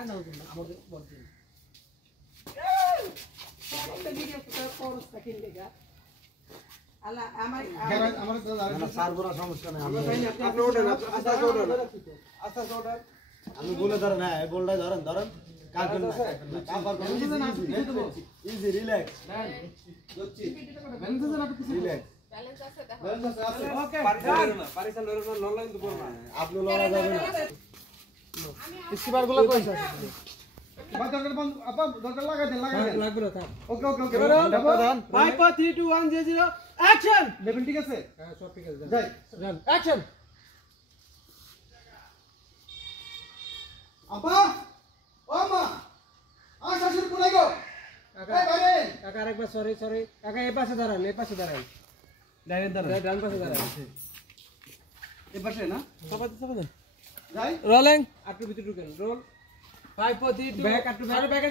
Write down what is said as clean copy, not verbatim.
আয় না আমাকে বলতে একটা ভিডিও করতে কিনলে গা আলা আমার না স্যার বড় সমস্যা নাই আপনি ওঠেন আস্তে ওঠেন আমি বলে ধরেন হ্যাঁ বলটাই ধরেন কাফের না ইজি রিল্যাক্স রিল্যাক্স ব্যালেন্স আছে দেখো ওকে পারিসাল লড়না লড়লা কিন্তু করব না আপনি লড়া যাবে না স্কিপার গুলো কইছে দরকার লাগা দেন লাগবে না ওকে 5 4 3 2 1 0 অ্যাকশন লেভেল ঠিক আছে হ্যাঁ সব ঠিক আছে যাই রান অ্যাকশন আপা ও মা শাশুড়ি কোথায় গো এই বাইরে কাকা আরেকবার সরি কাকা এই পাশে দাঁড়ান ডান পাশে দাঁড়ান এই পাশে না সবাই যাই রোলিং আটটু ভিতরে ঢুকেন রোল 5 4 3 2 ব্যাক আটটু ব্যাক